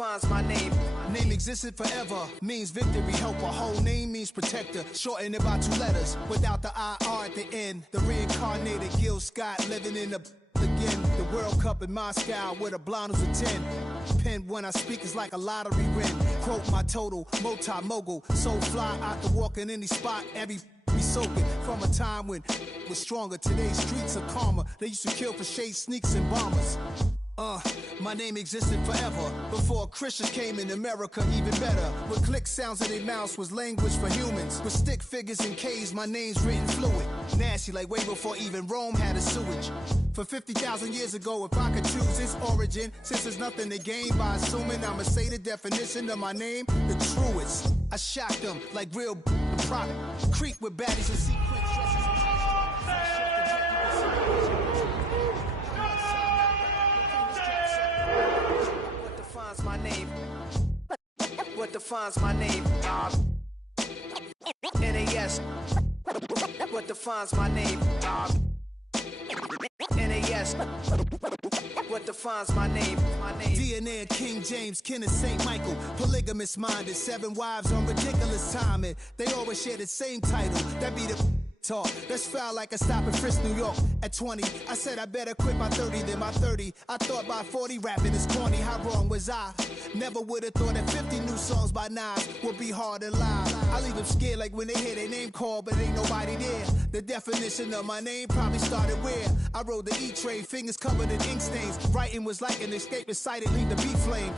defines my name? Name existed forever, means victory, helper. Whole name means protector, shorten it by 2 letters, without the IR at the end. The reincarnated Gil Scott, living in the again. The World Cup in Moscow with a blonde who's a 10. Pen when I speak is like a lottery win. Quote my total, multi-mogul, so fly I can walk in any spot, every be soaking. From a time when was stronger, today's streets are calmer. They used to kill for shade sneaks and bombers. My name existed forever. Before Christians came in America, even better. With click sounds in their mouths was language for humans. With stick figures and K's, my name's written fluid. Nasty like way before even Rome had a sewage. For 50,000 years ago, if I could choose its origin, since there's nothing to gain by assuming, I'ma say the definition of my name, the truest. I shocked them like real product. Creek with baddies and sequence dresses. My name. What defines my name? NAS. What defines my name? NAS. What defines my name? DNA of King James, kin of St. Michael. Polygamous minded, 7 wives on ridiculous timing. They always share the same title. That be the talk. That's foul like a stop in Frisk, New York. At 20, I said I better quit by 30 than by 30. I thought by 40 rapping is corny. How wrong was I? Never would have thought that 50 new songs by Nas would be hard and live. I leave them scared like when they hear their name called, but ain't nobody there. The definition of my name probably started where I rode the E-train, fingers covered in ink stains. Writing was like an escape inside leave the beat flame.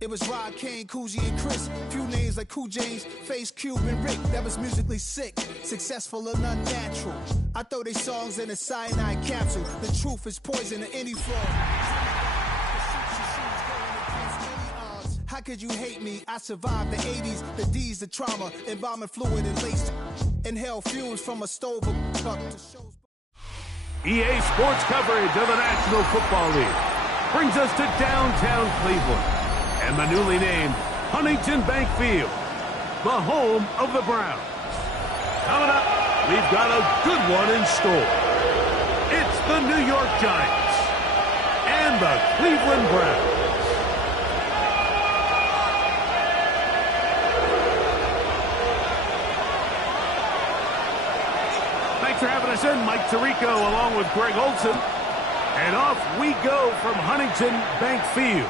It was Rod, Kane, Coogee, and Chris. Few names like Cool James, Face, Cube, and Rick. That was musically sick, successful and unnatural. I throw these songs in a cyanide capsule. The truth is poison to any fraud. How could you hate me? I survived the 80s, the D's, the trauma, embalming fluid and laced. Inhale fumes from a stove cup to shows. EA Sports coverage of the National Football League brings us to downtown Cleveland and the newly named Huntington Bank Field, the home of the Browns. Coming up, we've got a good one in store. It's the New York Giants and the Cleveland Browns. Thanks for having us in, Mike Tirico, along with Greg Olson. And off we go from Huntington Bank Field.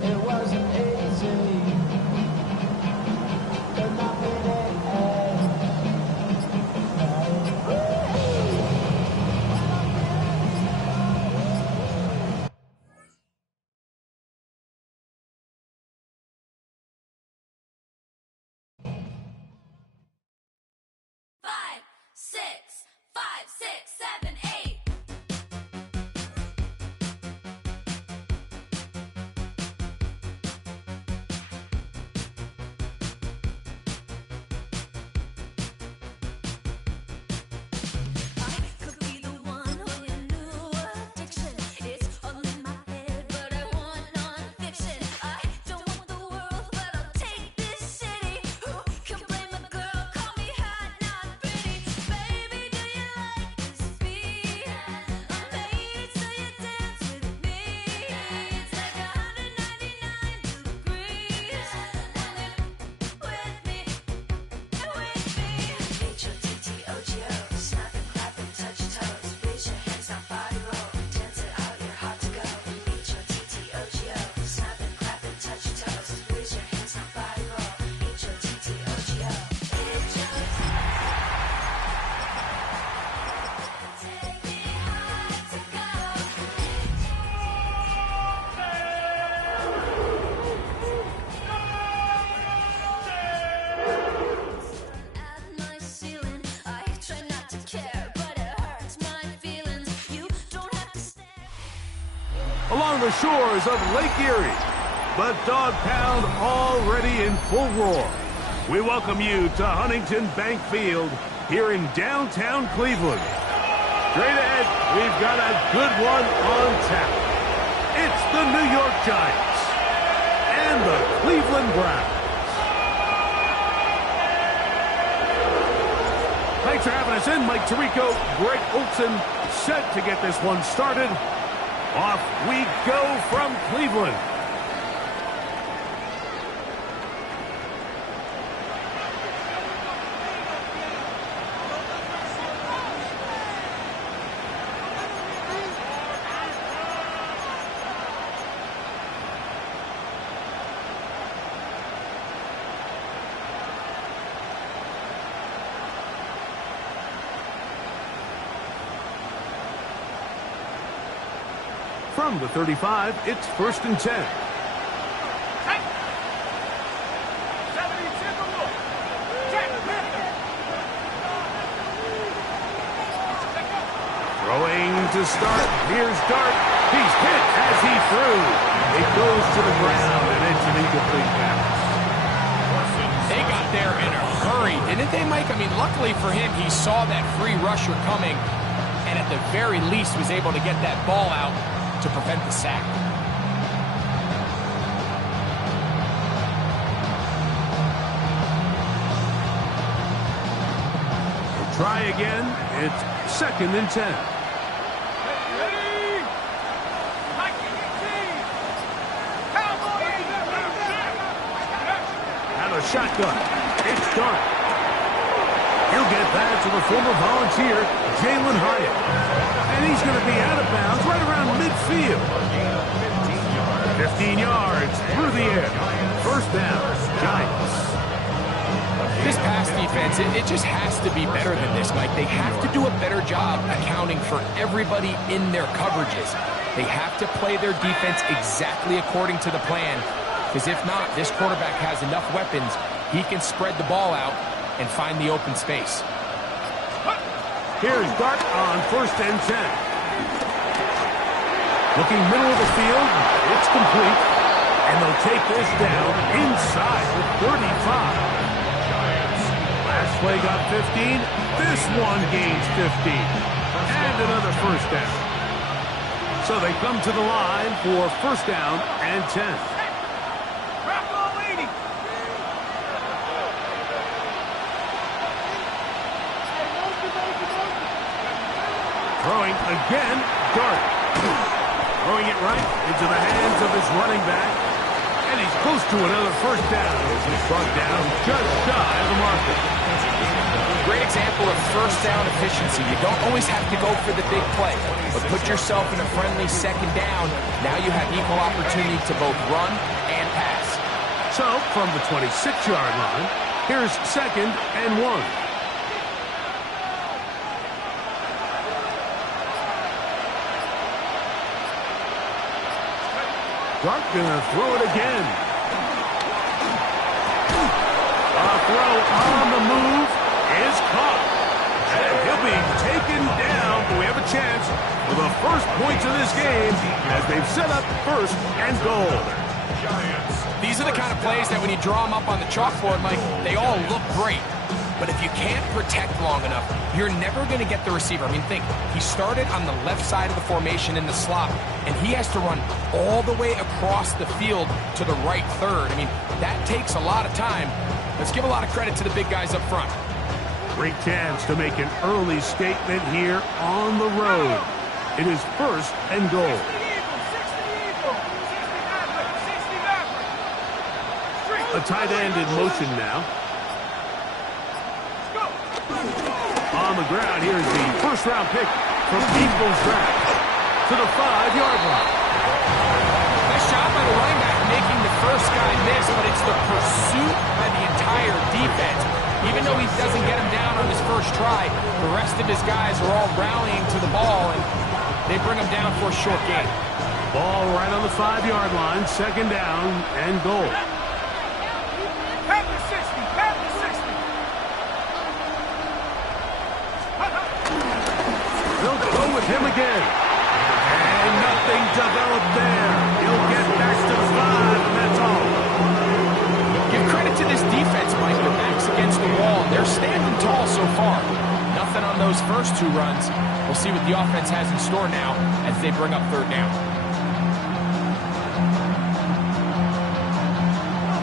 It wasn't easy, but not really. Five, six, 7, 8. along the shores of Lake Erie. The Dog Pound already in full roar. We welcome you to Huntington Bank Field here in downtown Cleveland. Straight ahead, we've got a good one on tap. It's the New York Giants and the Cleveland Browns. Thanks for having us in. Mike Tirico, Greg Olson, set to get this one started. Off we go from Cleveland. From the 35, it's 1st and 10. Throwing to start. Here's Dart. He's hit as he threw. It goes to the ground, and it's an incomplete pass. They got there in a hurry, didn't they, Mike? I mean, luckily for him, he saw that free rusher coming, and at the very least was able to get that ball out to prevent the sack. We'll try again. It's 2nd and 10. And a shotgun. It's done. He'll get that to the former Volunteer, Jalen Hyatt. And he's going to be out of bounds right around midfield. 15 yards through the air. 1st down, Giants. This pass defense, it just has to be better than this, Mike. They have to do a better job accounting for everybody in their coverages. They have to play their defense exactly according to the plan, because if not, this quarterback has enough weapons, he can spread the ball out and find the open space. Here's Dart on 1st and 10. Looking middle of the field, it's complete. And they'll take this down inside the 35. Last play got 15. This one gains 15. And another 1st down. So they come to the line for 1st down and 10. Throwing again, Dart. Throwing it right into the hands of his running back. And he's close to another 1st down as he's brought down just shy of the marker. Great example of 1st down efficiency. You don't always have to go for the big play, but put yourself in a friendly 2nd down. Now you have equal opportunity to both run and pass. So, from the 26-yard line, here's 2nd and 1. Dart gonna throw it again. A throw on the move is caught. And he'll be taken down. We have a chance for the first points of this game as they've set up 1st and goal. These are the kind of plays that when you draw them up on the chalkboard, Mike, they all look great. But if you can't protect long enough, you're never going to get the receiver. I mean, think, he started on the left side of the formation in the slot, and he has to run all the way across the field to the right 3rd. I mean, that takes a lot of time. Let's give a lot of credit to the big guys up front. Great chance to make an early statement here on the road. It is 1st and goal. A tight end in motion now. On the ground, here's the 1st-round pick from Eagles draft to the 5-yard line. Nice job by the running back making the first guy miss, but it's the pursuit by the entire defense. Even though he doesn't get him down on his first try, the rest of his guys are all rallying to the ball, and they bring him down for a short gain. Ball right on the 5-yard line, 2nd down and goal. They'll go with him again. And And nothing developed there. He'll get back to the 5, and that's all. Give credit to this defense, Mike. Their backs against the wall. They're standing tall so far. Nothing on those first 2 runs. We'll see what the offense has in store now as they bring up third down.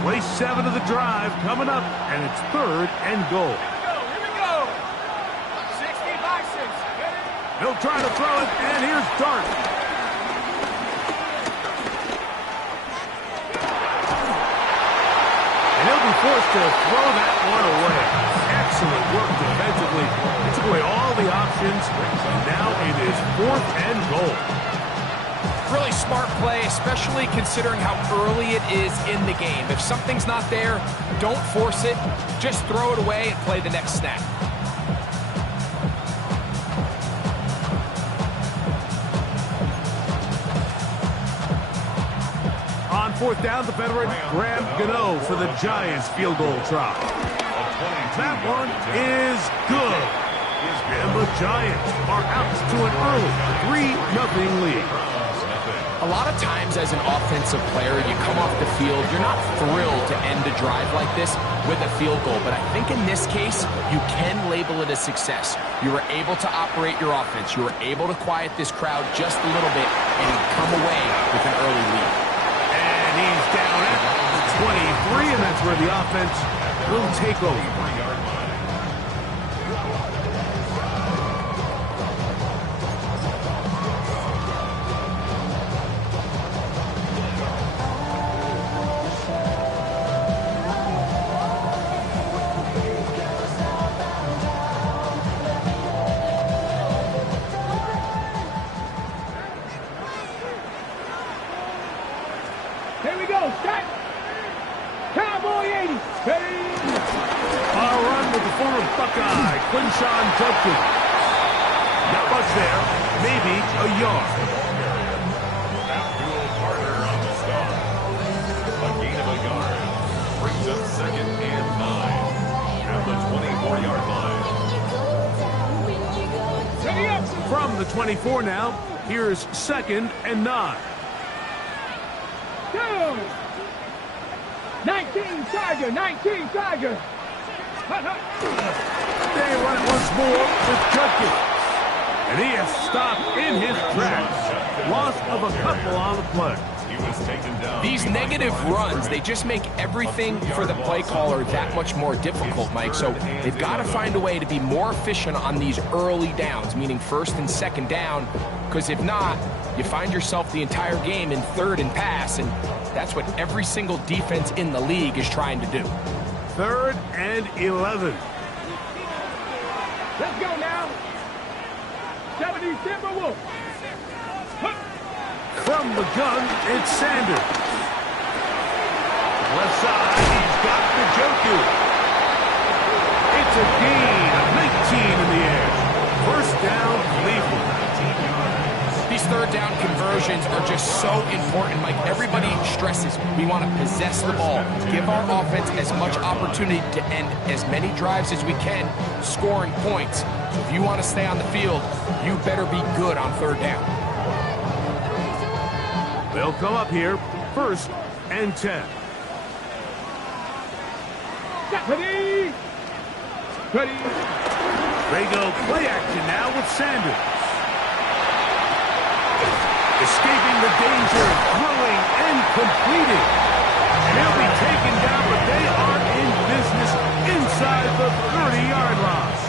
Play 7 of the drive coming up, and it's 3rd and goal. Here we go. 60 by 6. He'll try to throw it, and here's Dart. And he'll be forced to throw that one away. Excellent work defensively. He took away all the options, and now it is 4th and goal. Really smart play, especially considering how early it is in the game. If something's not there, don't force it. Just throw it away and play the next snap. On 4th down, the veteran Graham Gano for the Giants field goal try. That one is good. And the Giants are out to an early 3-0 lead. A lot of times as an offensive player, you come off the field, you're not thrilled to end a drive like this with a field goal. But I think in this case, you can label it a success. You were able to operate your offense. You were able to quiet this crowd just a little bit and come away with an early lead. And he's down at the 23, and that's where the offense will take over. Here we go, set! Cowboy 80! Ready! A run with the former Buckeye, Quinshawn Judkins. Not much there, maybe a yard. Abdul Carter on the stop. A gain of a yard brings up 2nd and 9 at the 24-yard line. Ready up! From the 24 now, here's 2nd and 9. 19 Tiger, 19 Tiger. They run it once more with Judkins. And he is stopped in his tracks. Loss of a couple on the play. He was taken down. These negative runs, they just make everything for the play caller that much more difficult, Mike. So they've got to find a way to be more efficient on these early downs, meaning 1st and 2nd down, because if not, you find yourself the entire game in 3rd and pass, and that's what every single defense in the league is trying to do. 3rd and 11. Let's go now. 70 Timberwolves. From the gun, it's Sanders. Left side, he's got the Joku. It's a gain of 19 in the air. 1st down, Cleveland. These 3rd down conversions are just so important, Mike. Everybody stresses we want to possess the ball, give our offense as much opportunity to end as many drives as we can, scoring points. So if you want to stay on the field, you better be good on 3rd down. They'll come up here, 1st and 10. Ready! Ready! They go play action now with Sanders. Escaping the danger, throwing and completing. And he'll be taken down, but they are in business inside the 30-yard line.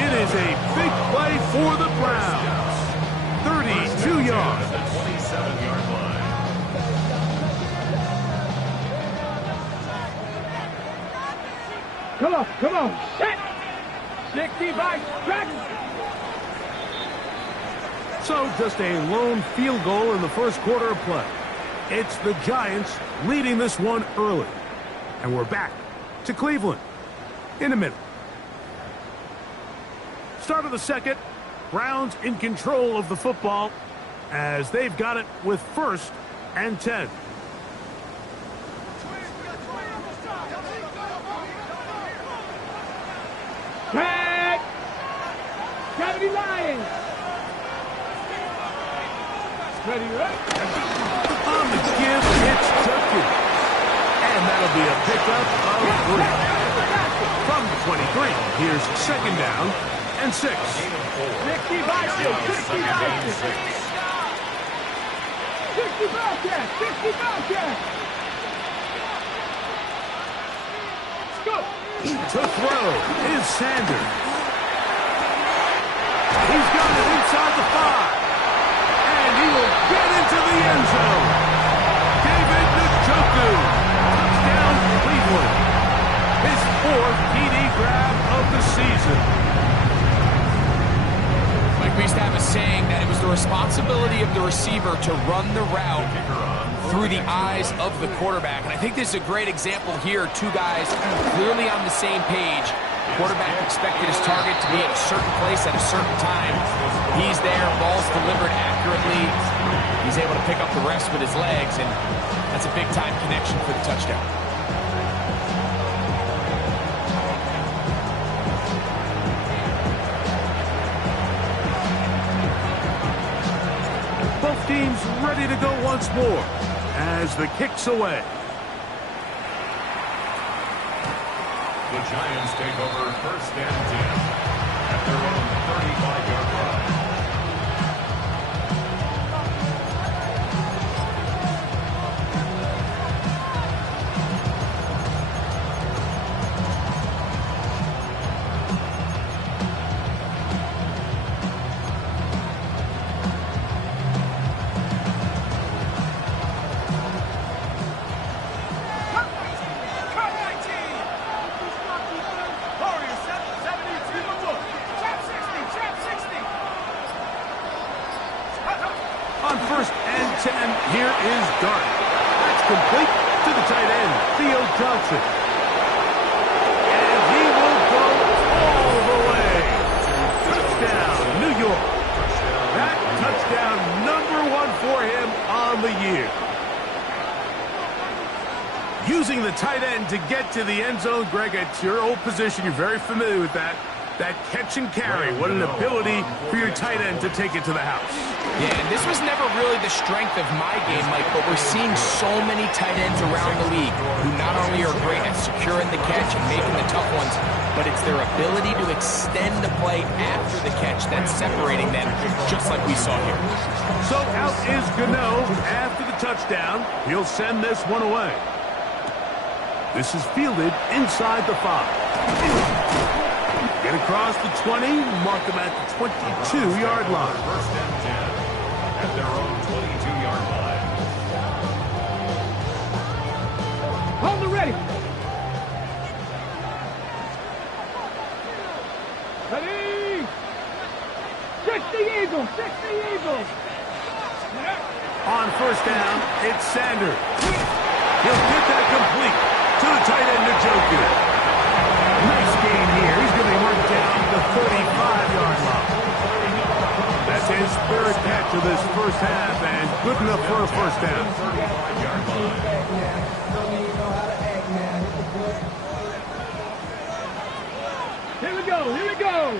It is a big play for the Browns. 32 yards. 27-yard line. Come on, set! 60 by track. So just a lone field goal in the 1st quarter of play. It's the Giants leading this one early. And we're back to Cleveland in a minute. Start of the 2nd, Browns in control of the football as they've got it with 1st and 10. Track! 70 Lions. Ready, right? On the give, it's Tucker. And that'll be a pickup of 3. From the 23, here's second down and 6. 60 back there, 60 back there. 60 back there, 60 back there. Let's go. To throw is Sanders. He's got it inside the 5. And he will get into the end zone. David Njoku. Touchdown, Cleveland. His 4th TD grab of the season. Like we used to have a saying that it was the responsibility of the receiver to run the route through the eyes of the quarterback. And I think this is a great example here. 2 guys clearly on the same page. Quarterback expected his target to be at a certain place at a certain time. He's there, ball's delivered accurately. He's able to pick up the rest with his legs, and that's a big-time connection for the touchdown. Both teams ready to go once more as the kick's away. The Giants take over first and 10 at their own 35-yard line. On first and 10, here is Dart. That's complete to the tight end, Theo Johnson. And he will go all the way. Touchdown, New York. That touchdown number 1 for him on the year. Using the tight end to get to the end zone, Greg, it's your old position. You're very familiar with that. That catch and carry, what an ability for your tight end to take it to the house. Yeah, and this was never really the strength of my game, Mike, but we're seeing so many tight ends around the league who not only are great at securing the catch and making the tough ones, but it's their ability to extend the play after the catch that's separating them, just like we saw here. So out is Gano after the touchdown. He'll send this one away. This is fielded inside the 5. Get across the 20, mark them at the 22-yard line. First and 10 at their own 22-yard line. Hold it ready. Ready. 60 Eagles, 60 Eagles. On first down, it's Sanders. He'll get that complete to the tight end, Njoku. Nice gain here. He's going to be worked down the 35-yard line. That's his 3rd catch of this first half, and good enough for a first down. 35-yard line. Here we go, here we go.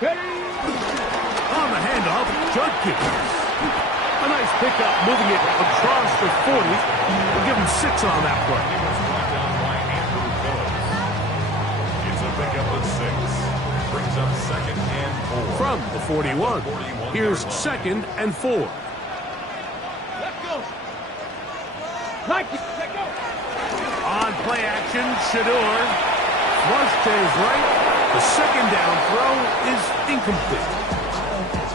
Ready. On the handoff, Judkins. A nice pickup, moving it across the 40. We'll give him 6 on that play. Pickup of 6. Brings up second and 4. From the 41, here's second and 4. Let's go. Like it. Let's go. On play action, Shador. Flush to his right. The second down throw is incomplete.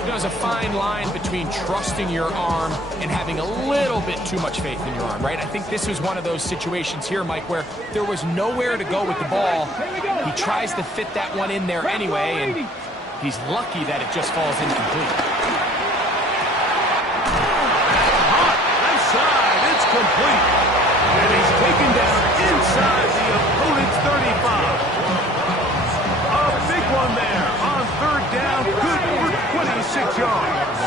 There's a fine line between trusting your arm and having a little bit too much faith in your arm, right? I think this was one of those situations here, Mike, where there was nowhere to go with the ball. He tries to fit that one in there anyway, and he's lucky that it just falls incomplete. Hot, left side, it's complete. And he's taken down inside the opponent's 35. A big one there on 3rd down, good for 26 yards.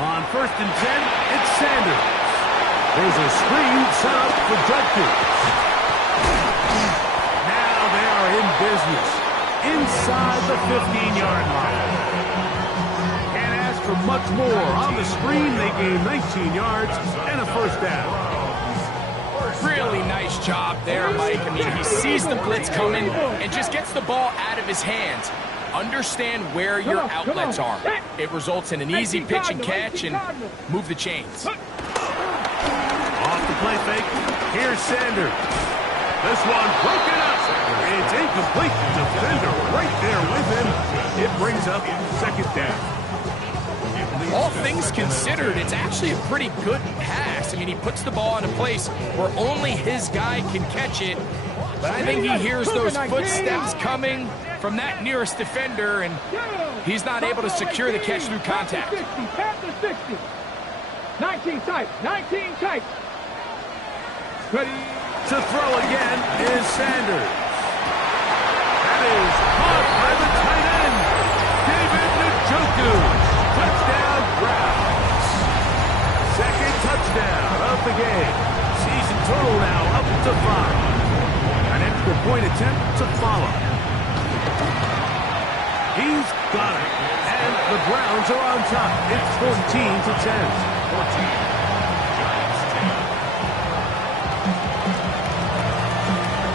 On first and 10, it's Sanders. There's a screen set up for Judkins. Now they are in business inside the 15-yard line. for much more. On the screen, they gain 19 yards and a first down. Really nice job there, Mike. I mean, he sees the blitz coming and just gets the ball out of his hands. Understand where your outlets are. It results in an easy pitch and catch and move the chains. Off the play fake. Here's Sanders. This one broken up. It's incomplete. Defender right there with him. It brings up second down. All things considered, it's actually a pretty good pass. I mean, he puts the ball in a place where only his guy can catch it. But I think he hears those footsteps coming from that nearest defender, and he's not able to secure the catch through contact. 60. 19 tight. 19 tight. Ready. To throw again is Sanders. That is caught by the tight end, David Njoku. Touchdown, Browns. Second touchdown of the game. Season total now up to 5. An extra point attempt to follow. He's got it. And the Browns are on top. It's 14-10. 14.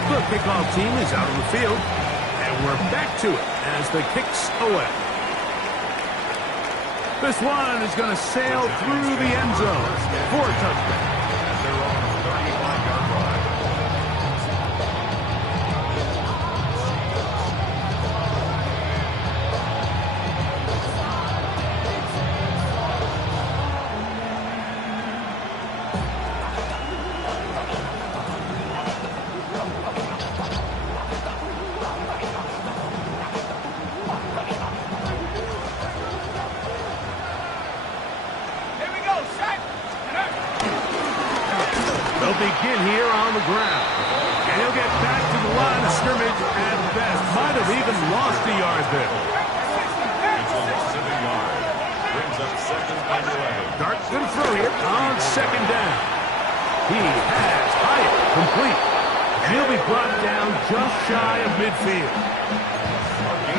The kickoff team is out on the field, and we're back to it as the kick's away. This one is going to sail through the end zone for a touchdown. They're on the 35-yard line. Begin here on the ground. And he'll get back to the line of scrimmage at best. Might have even lost a yard there. He's lost 7 yards. Brings up second and 11. Dart's going to throw here on second down. He has Hyatt complete. And he'll be brought down just shy of midfield.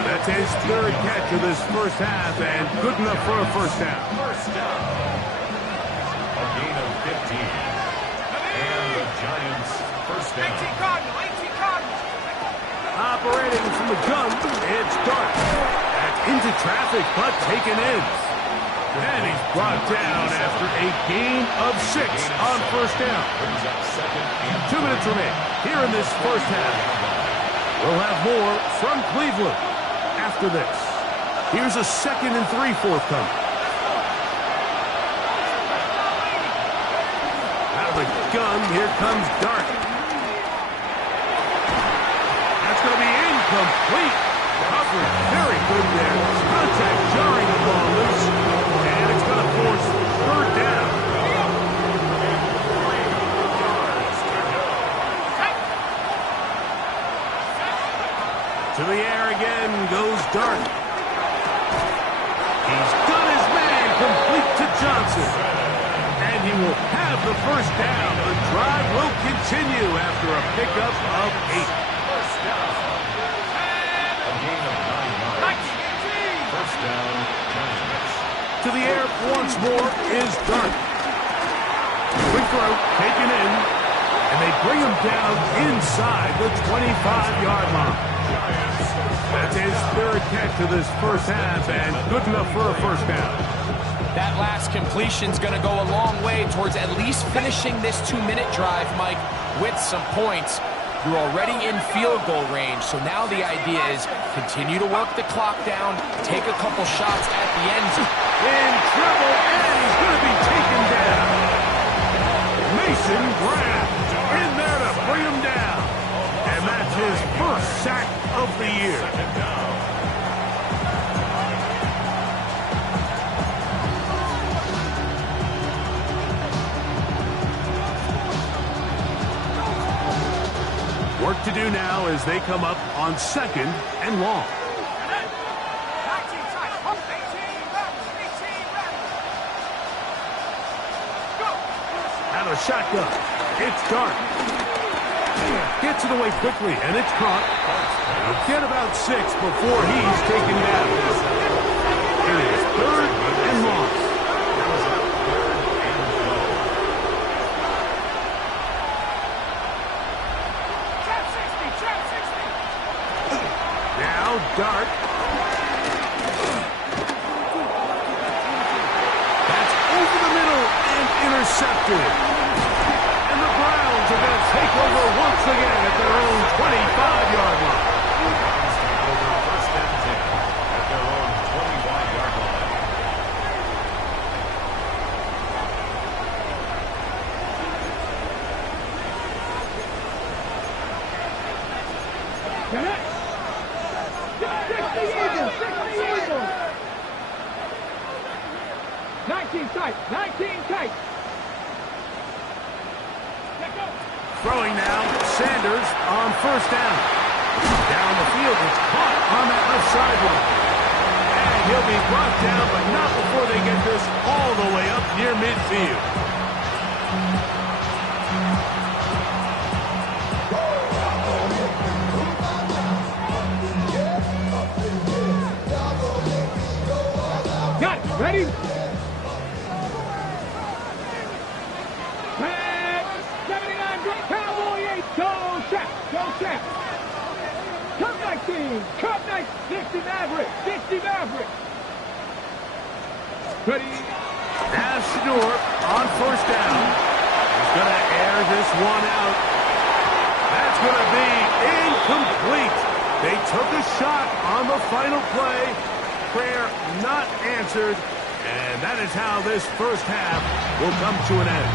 That's his third catch of this first half and good enough for a first down. First down. A gain of 15. And the Giants first down. 18 Cardinal. Operating from the gun, it's Dart. That's into traffic, but taken in. And he's brought down after a gain of 6 on first down. 2 minutes remain here in this first half. We'll have more from Cleveland after this. Here's a 2nd and 3 forthcoming. Out of the gun, here comes Dart. That's going to be incomplete. Coverage very good there. Contact jarring the ball loose. And it's going to force third down. To the air again goes Dart. He's got his man complete to Johnson. And he will have the first down. The drive will continue after a pickup of 8. First down. A gain of 9 yards. First down, Giants. To the air once more is Dart. Quick throw, taken in, and they bring him down inside the 25-yard line. That's his third catch of this first half, and good enough for a first down. That last completion's going to go a long way towards at least finishing this 2-minute drive, Mike, with some points. You're already in field goal range, so now the idea is continue to work the clock down, take a couple shots at the end zone. In trouble, and he's going to be taken down. Mason Graham in there to bring him down. And that's his first sack of the year. Work to do now as they come up on 2nd and long. Out of shotgun. It's Dart. Gets it away quickly, and it's caught. He'll get about 6 before he's taken down. It is 3rd and long. That was a 3rd and goal. Now Dart. That's over the middle and intercepted. And the Browns are going to take over once again at their own 25-yard line. Over 1st and 10 at their own 25-yard line. Throwing now, Sanders on 1st down. Down the field, it's caught on that left sideline. And he'll be brought down, but not before they get this all the way up near midfield. Got it. Ready? 79, Cowboy 8. Go, Shaq. Go, Shaq. Come 19. Come 19. 60 Maverick. 60 Maverick. Ready? Now Shador on 1st down. He's going to air this one out. That's going to be incomplete. They took a shot on the final play. Prayer not answered. And that is how this 1st half will come to an end.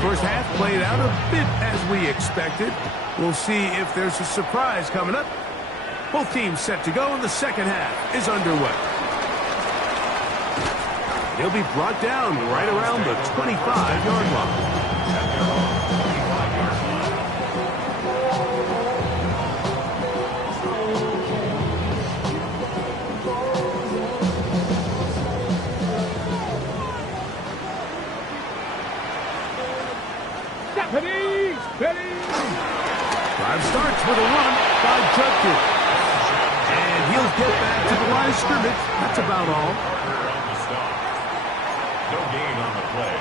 First half played out a bit as we expected. We'll see if there's a surprise coming up. Both teams set to go, and the 2nd half is underway. He'll be brought down right around the 25-yard line. Ready? Ready? Drive starts with a run by Judkins. And he'll get back to the line of scrimmage. That's about all. On the stop. No gain on the play.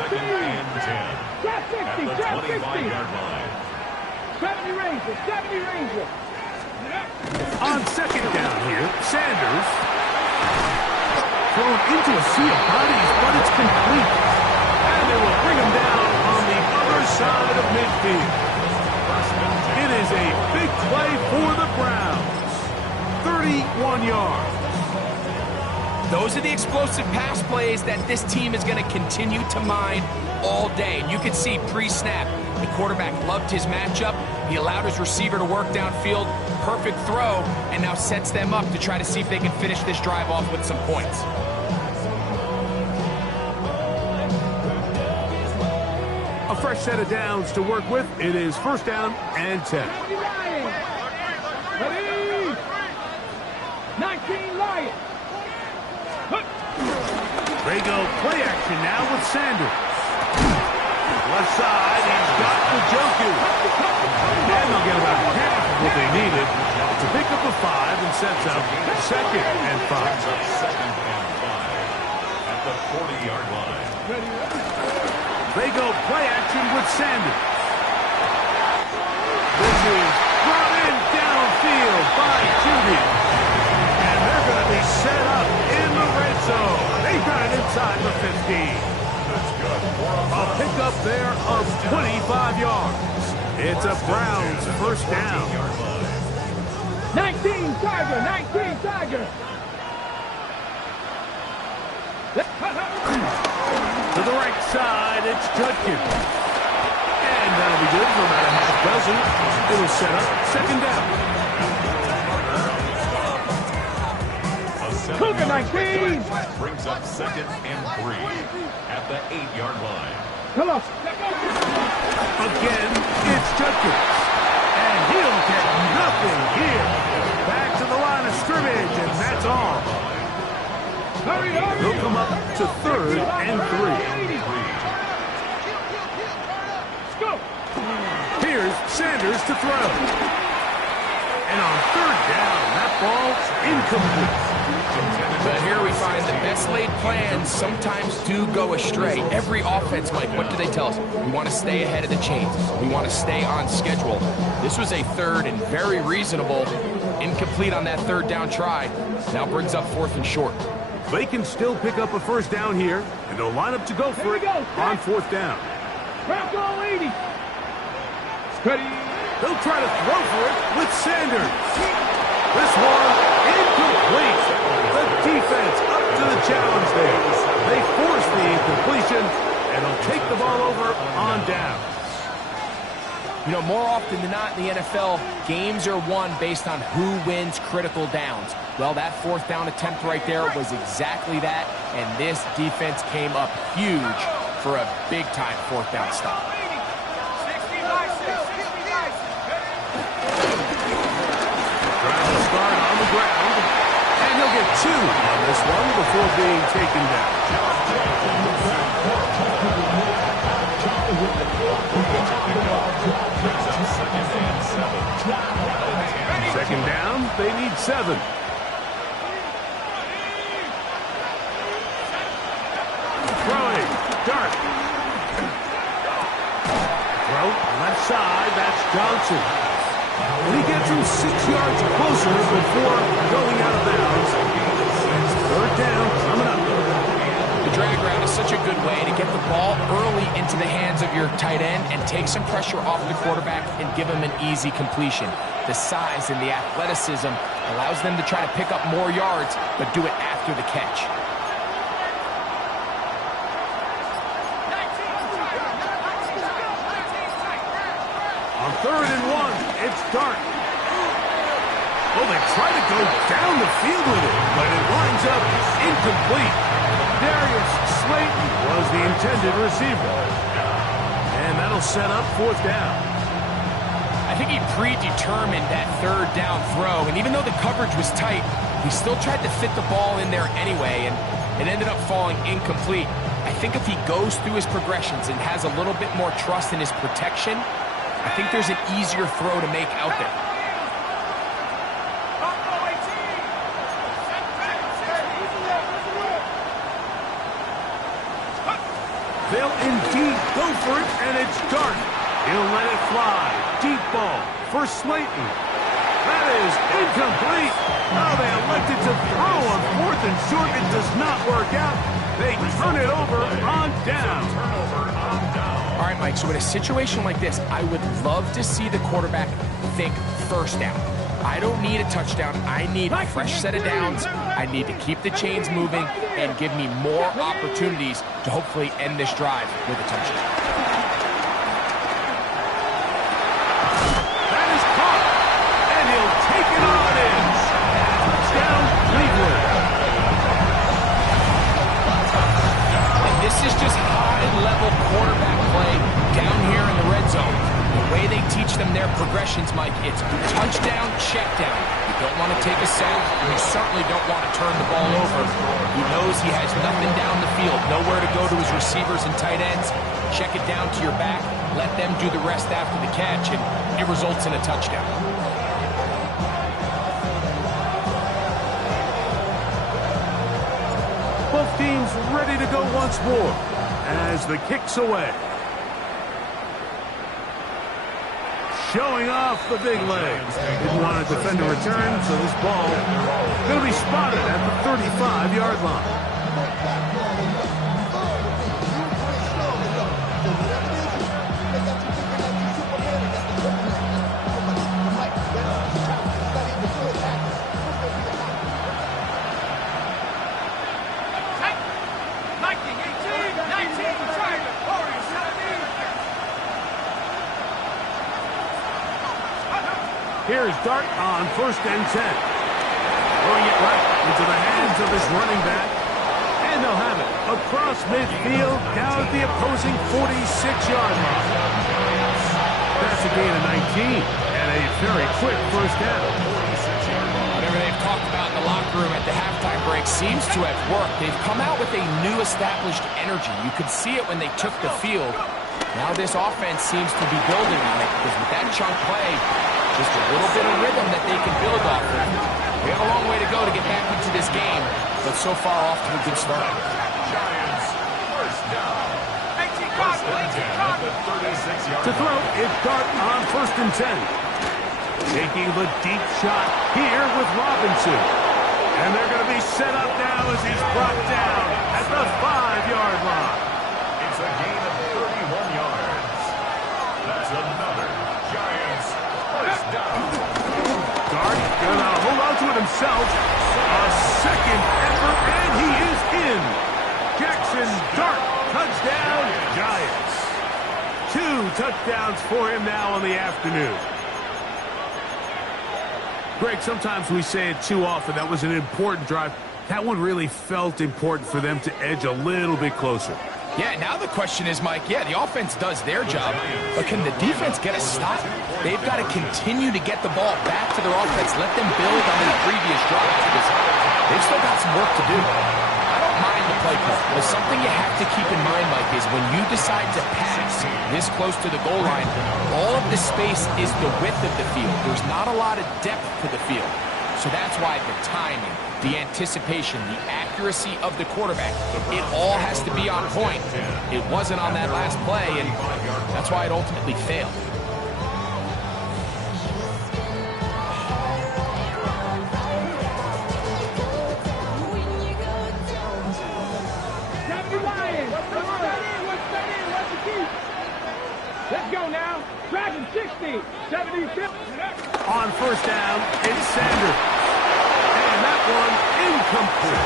2nd and 10. At the 25-yard line. 70 Ranger. 70 Ranger. On 2nd down here, Sanders. Thrown into a sea of bodies, but it's complete. And they will bring him down on the other side of midfield. It is a big play for the Browns. 31 yards. Those are the explosive pass plays that this team is going to continue to mine all day. And you can see pre-snap, the quarterback loved his matchup. He allowed his receiver to work downfield. Perfect throw, and now sets them up to try to see if they can finish this drive off with some points. A fresh set of downs to work with. It is 1st down and 10. Ready? 19 Lions. They go play action now with Sanders. Left side, he's got the Joku. And they'll get about half of what they needed to pick up a 5 and sets up 2nd and 5. Second and 5 at the 40-yard line. They go play action with Sanders. This is brought in downfield by Judy. And they're going to be set up in the red zone. They got it inside the 15. A pickup there of 25 yards. It's a Browns 1st down. 19 Tiger. 19 Tiger. To the right side, it's Judkins. And that'll be good for about a half dozen. It'll set up 2nd down. Cougar 19. Brings up 2nd and 3 at the 8-yard line. Come on. Again, it's Judkins. And he'll get nothing here. Back to the line of scrimmage, and that's all. Hurry, hurry. They'll come up to 3rd and 3. Let's go. Here's to throw. And on third down, that ball's incomplete. But here we find the best laid plans sometimes do go astray. Every offense, Mike, what do they tell us? We want to stay ahead of the chains. We want to stay on schedule. This was a third and very reasonable. Incomplete on that third down try. Now brings up 4th and short. They can still pick up a first down here, and they'll line up to go for it on 4th down. Crack all 80. Steady. They'll try to throw for it with Sanders. This one incomplete. The defense up to the challenge there. They force the incompletion, and they'll take the ball over on down. You know, more often than not in the NFL, games are won based on who wins critical downs. Well, that 4th down attempt right there was exactly that, and this defense came up huge for a big-time 4th down stop. Trying to start on the ground, and he'll get 2 on this one before being taken down. Second down, they need 7. Throwing, Dart. Throw, left side, that's Johnson. And he gets him 6 yards closer before going out of bounds. Third down, coming up. The drag route is such a good way to get the ball early into the hands of your tight end and take some pressure off the quarterback and give him an easy completion. The size and the athleticism allows them to try to pick up more yards, but do it after the catch. On 3rd and 1, it's Dart. Oh, they try to go down the field with it, but it winds up incomplete. Darius Slayton was the intended receiver. And that'll set up 4th down. I think he predetermined that 3rd down throw, and even though the coverage was tight, he still tried to fit the ball in there anyway, and it ended up falling incomplete. I think if he goes through his progressions and has a little bit more trust in his protection, I think there's an easier throw to make out there. They'll indeed go for it, and it's Dart. He'll let it fly. Deep ball for Slayton. That is incomplete. Oh, they elected to throw on 4th and short. It does not work out. They turn it over on down. All right, Mike, so in a situation like this, I would love to see the quarterback think first down. I don't need a touchdown. I need a fresh set of downs. I need to keep the chains moving and give me more opportunities to hopefully end this drive with a touchdown. That is caught, and he'll take it on in. Touchdown, Cleveland. And this is just high-level quarterback play down here in the red zone. The way they teach them their progressions, Mike, it's touchdown, check down. You don't want to take a sack, and you certainly don't want to turn the ball over. He knows he has nothing down the field, nowhere to go to his receivers and tight ends. Check it down to your back, let them do the rest after the catch, and it results in a touchdown. Both teams ready to go once more as the kick's away. Showing off the big legs. Didn't want a defender return, so this ball going to be spotted at the 35-yard line. Here's Dart on 1st and 10. Throwing it right into the hands of his running back. And they'll have it across midfield down at the opposing 46-yard line. That's a gain of 19 and a very quick first down. Whatever they've talked about in the locker room at the halftime break seems to have worked. They've come out with a new established energy. You could see it when they took the field. Now this offense seems to be building on it because with that chunk play, just a little bit of rhythm that they can build off of. We have a long way to go to get back into this game, but so far off to a good start. Giants, first down. First and 10 at the 36-yard To throw, it's Dart on 1st and 10. Taking the deep shot here with Robinson. And they're going to be set up now as he's brought down at the 5-yard line. It's a gain of 31 yards. That's another Giants first down. Dart going to hold on to it himself. A second effort, and he is in. Jackson Dart, touchdown, Giants. 2 touchdowns for him now on the afternoon. Greg, sometimes we say it too often. That was an important drive. That one really felt important for them to edge a little bit closer. Yeah, now the question is, Mike, yeah, the offense does their job, but can the defense get a stop? They've got to continue to get the ball back to their offense, let them build on their previous drive, because they've still got some work to do. I don't mind the play call, but something you have to keep in mind, Mike, is when you decide to pass this close to the goal line, all of the space is the width of the field. There's not a lot of depth to the field. So that's why the timing, the anticipation, the accuracy of the quarterback, it all has to be on point. It wasn't on that last play, and that's why it ultimately failed. Let's go now. Dragon 60, 70, 50. On 1st down, it's Sanders. And that one incomplete.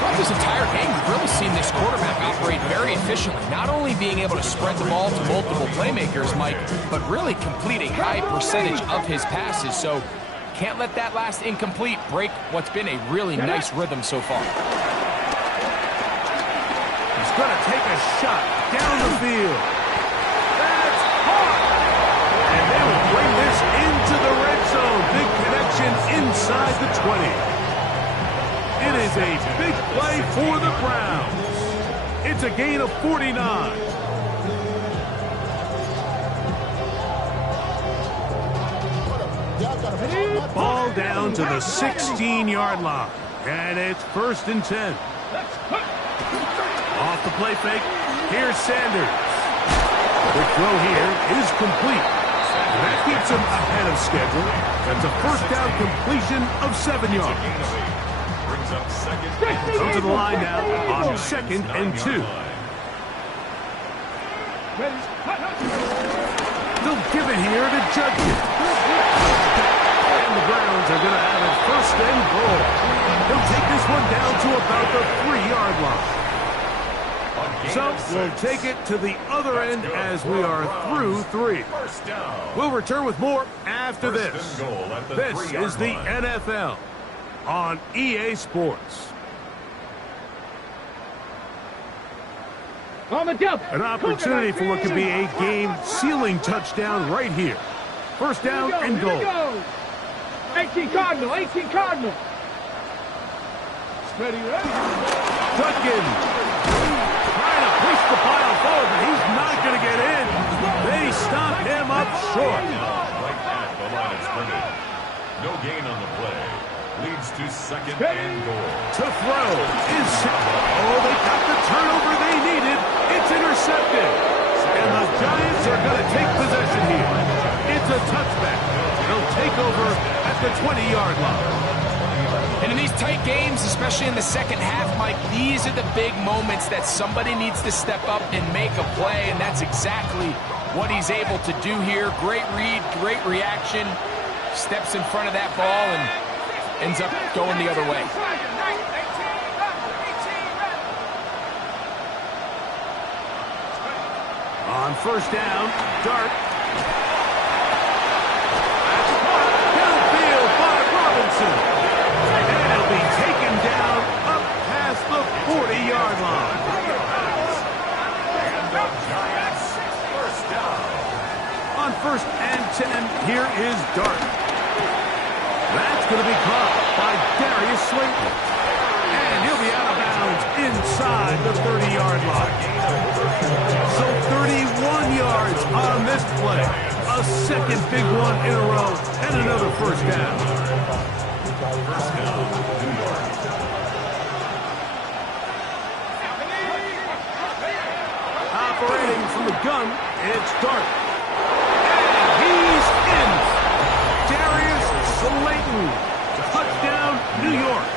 Throughout this entire game, we've really seen this quarterback operate very efficiently, not only being able to spread the ball to multiple playmakers, Mike, but really complete a high percentage of his passes. So can't let that last incomplete break what's been a really nice rhythm so far. He's going to take a shot down the field. That's hard. And they will bring this into the red zone. Big connection inside the 20. It is a big play for the Browns. It's a gain of 49. Ball down to the 16-yard line. And it's 1st and 10. Off the play fake. Here's Sanders. The throw here is complete. That keeps him ahead of schedule. That's a 1st down completion of 7 yards. Brings up second. Go to the line now on 2nd and 2. They'll give it here to Judkins. And the Browns are going to have it 1st and goal. They'll take this one down to about the 3-yard line. So we'll take it to the other end as we are through 3. We'll return with more after this. This is the NFL on EA Sports. On the double. An opportunity for what could be a game-sealing touchdown right here. 1st down and goal. 18 Cardinal, 18 Cardinal. Ready, ready. Judkins. Trying to push the pile forward, but he's not going to get in. They stop him up short. Right at the line of scrimmage. No gain on the play. Leads to 2nd and goal. To throw is... Oh, they got the turnover they needed. It's intercepted. And the Giants are going to take possession here. It's a touchback. They'll take over at the 20-yard line. And in these tight games, especially in the second half, Mike, these are the big moments that somebody needs to step up and make a play, and that's exactly what he's able to do here. Great read, great reaction, steps in front of that ball and ends up going the other way. On 1st down, Dart. Downfield by Robinson. And he'll be taken down up past the 40-yard line. And the Giants, 1st down. On 1st and 10, here is Dart. That's going to be caught by Darius Slayton. And he'll be out of bounds inside the 30-yard line. So 31 on this play. A second big one in a row and another first down. First down, New York. Operating from the gun, it's Dart. And he's in. Darius Slayton. Touchdown, New York.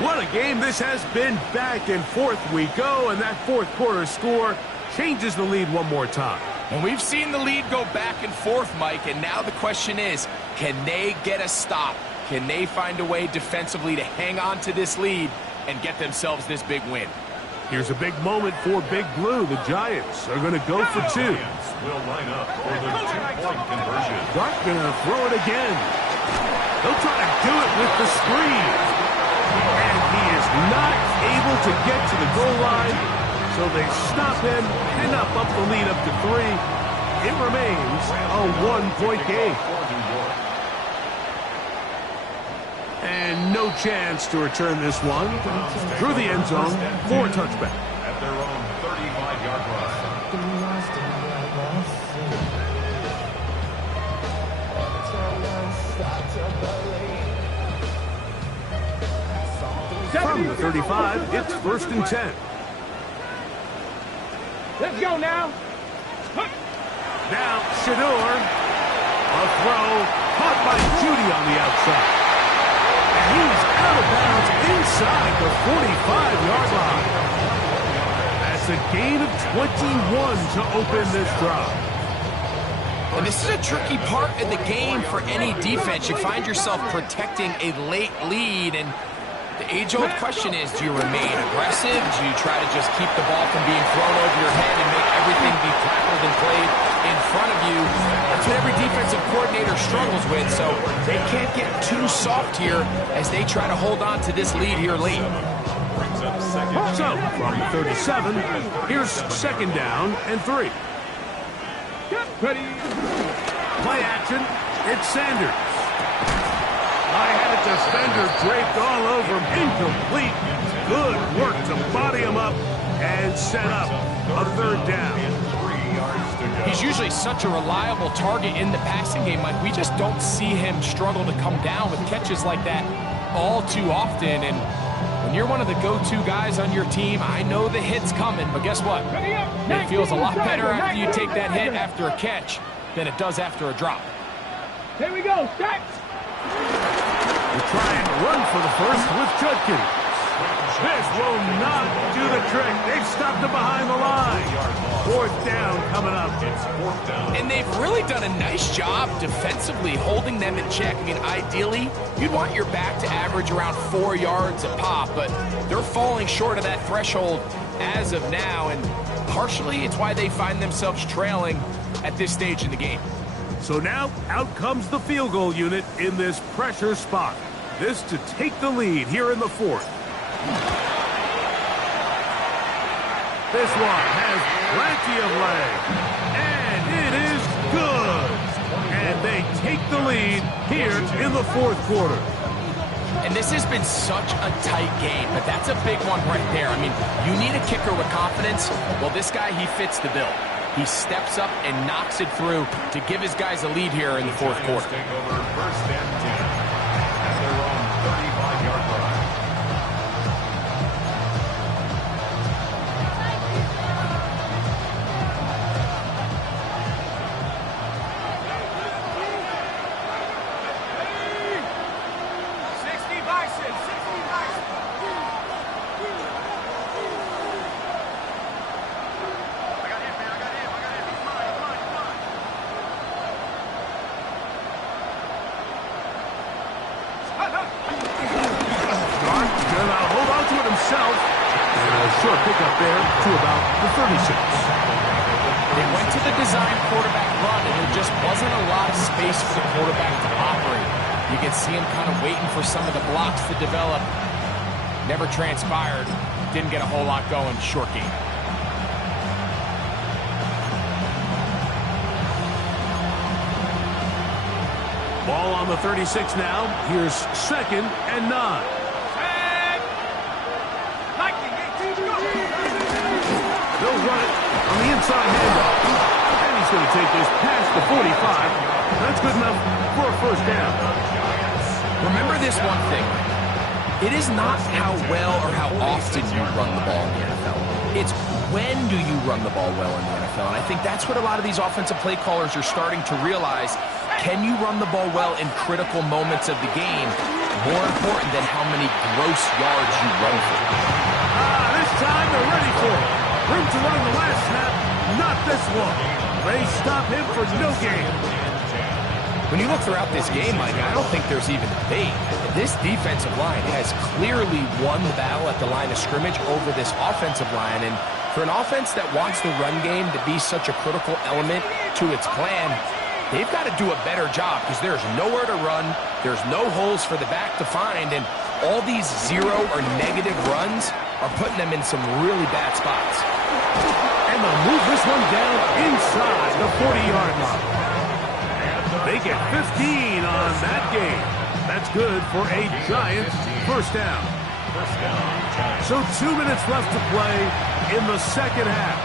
What a game this has been. Back and forth we go, and that fourth quarter score changes the lead one more time. And we've seen the lead go back and forth, Mike, and now the question is, can they get a stop? Can they find a way defensively to hang on to this lead and get themselves this big win? Here's a big moment for Big Blue. The Giants are going to go for two. Giants will line up for their two-point conversion. Dart going to throw it again. He'll try to do it with the screen. And he is not able to get to the goal line, so they stop him and up the lead up to 3. It remains a one-point game. And no chance to return this one through the end zone for a touchback. At their own 35-yard line. From the 35, it's 1st and 10. Let's go now. Now, Shador. A throw caught by Judy on the outside. And he's out of bounds inside the 45-yard line. That's a gain of 21 to open this drive. And this is a tricky part of the game for any defense. You find yourself protecting a late lead, and the age-old question is, do you remain aggressive? Do you try to just keep the ball from being thrown over your head and make everything be tackled and played in front of you? That's what every defensive coordinator struggles with, so they can't get too soft here as they try to hold on to this lead here late. So, from the 37, here's 2nd down and 3. Ready. Play action, it's Sanders. I had a defender draped all over him, incomplete. Good work to body him up and set up a 3rd down. He's usually such a reliable target in the passing game, Mike. We just don't see him struggle to come down with catches like that all too often. And when you're one of the go-to guys on your team, I know the hit's coming, but guess what? It feels a lot better after you take that hit after a catch than it does after a drop. Here we go. Start. They try and run for the first with Judkins. This will not do the trick. They've stopped him behind the line. 4th down coming up. It's 4th down. And they've really done a nice job defensively holding them in check. I mean, ideally, you'd want your back to average around 4 yards a pop, but they're falling short of that threshold as of now, and partially it's why they find themselves trailing at this stage in the game. So now, out comes the field goal unit in this pressure spot. This to take the lead here in the 4th. This one has plenty of leg. And it is good. And they take the lead here in the 4th quarter. And this has been such a tight game, but that's a big one right there. I mean, you need a kicker with confidence. Well, this guy, he fits the bill. He steps up and knocks it through to give his guys a lead here in the 4th quarter. Take over 1st and 10 at their own 35-yard line. Short pickup there to about the 36. They went to the design quarterback run, and there just wasn't a lot of space for the quarterback to operate. You can see him kind of waiting for some of the blocks to develop. Never transpired. Didn't get a whole lot going. Short game. Ball on the 36 now. Here's 2nd and 9. They'll run it on the inside. outside handoff. And he's going to take this past the 45. That's good enough for a first down. Remember this one thing. It is not how well or how often you run the ball in the NFL. It's when do you run the ball well in the NFL. And I think that's what a lot of these offensive play callers are starting to realize. Can you run the ball well in critical moments of the game? More important than how many gross yards you run for. This time they're ready for it. Room to run the last snap, not this one. They stop him for no gain. When you look throughout this game, Mike, I don't think there's even debate. This defensive line has clearly won the battle at the line of scrimmage over this offensive line. And for an offense that wants the run game to be such a critical element to its plan, they've got to do a better job because there's nowhere to run, there's no holes for the back to find, and all these zero or negative runs are putting them in some really bad spots. And they'll move this one down inside the 40-yard line. They get 15 on that game. That's good for a Giants first down. So 2 minutes left to play in the second half.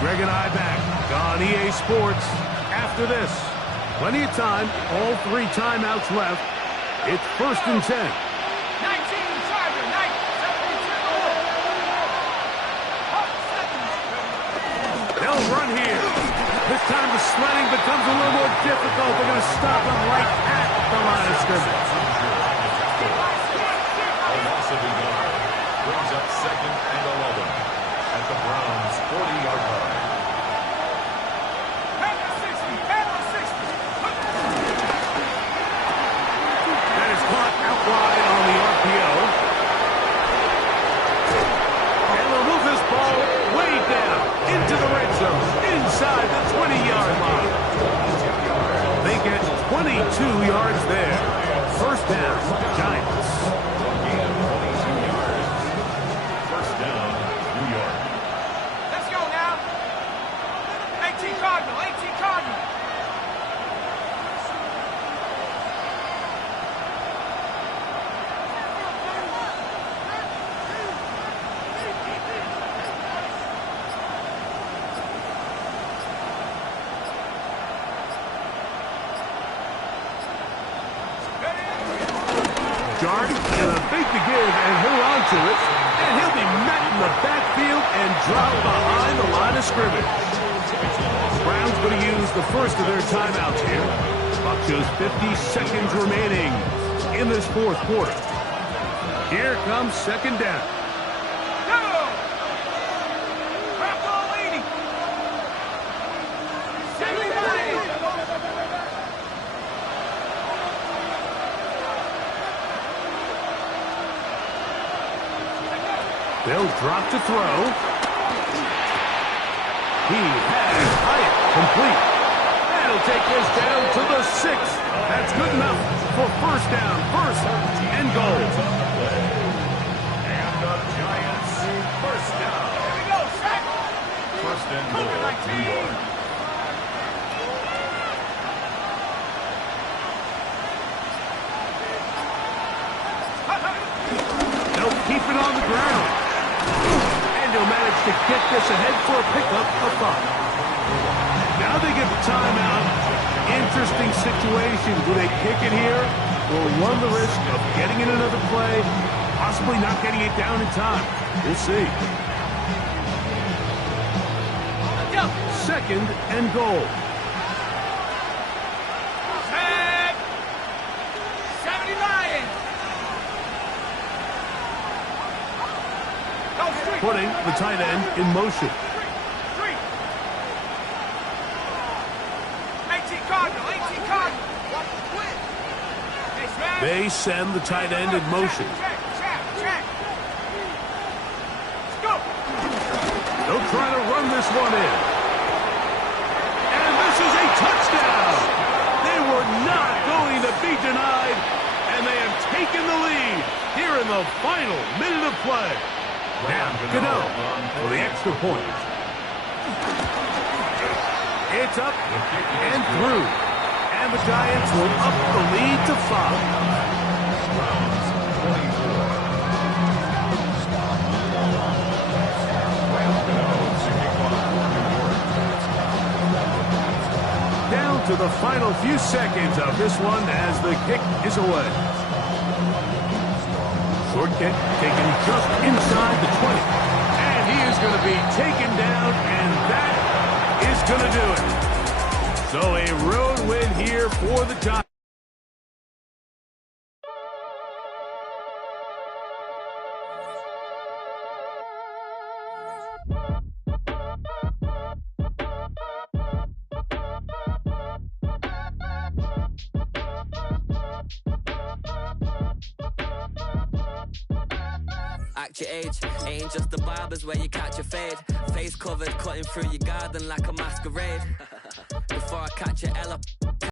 Greg and I back on EA Sports after this. Plenty of time, all 3 timeouts left. It's 1st and 10. 19, Charger, 9, 72. They'll run here. This time the sledding becomes a little more difficult. They're going to stop him right at the line of scrimmage. A loss of a yard brings up 2nd and 11 at the Browns' 40-yard line. That is caught out wide on the RPO. And they'll move this ball way down into the red zone, inside the 20-yard line. They get 22 yards there. First down, Giants. First down, New York. Let's go now. 18 Cardinal, 18 Cardinal. Jordan and a fake to give and hold on to it. And he'll be met in the backfield and drop behind the line of scrimmage. Browns going to use the first of their timeouts here. Clock shows 50 seconds remaining in this 4th quarter. Here comes 2nd down. Go! Purple leading. 79. They'll drop to throw. He has Hyatt complete. That'll take this down to the 6th. That's good enough for first down, 1st and goal. And the Giants' first down. Here we go, sack. 1st and goal, New York. They'll keep it on the ground. And he'll manage to get this ahead for a pickup of 5. Now they get the timeout. Interesting situation. Do they kick it here or run the risk of getting in another play, possibly not getting it down in time? We'll see. 2nd and goal. Sack. 79. Go street. Putting the tight end in motion. 18 Cardinal, 18 Cardinal. They send the tight end in motion. Check. Let's go. They'll try to run this one in. And this is a touchdown. They were not going to be denied, and they have taken the lead here in the final minute of play. Now, Gano for the extra point. It's up and through. And the Giants will up the lead to 5. down to the final few seconds of this one as the kick is away. Short kick taken just inside the 20. And he is going to be taken down, and that is going to do it. So a road win here for the Giants. Act your age, ain't just the barbers where you catch a fade. Face covered, cutting through your garden like a masquerade. Before I catch your Ella,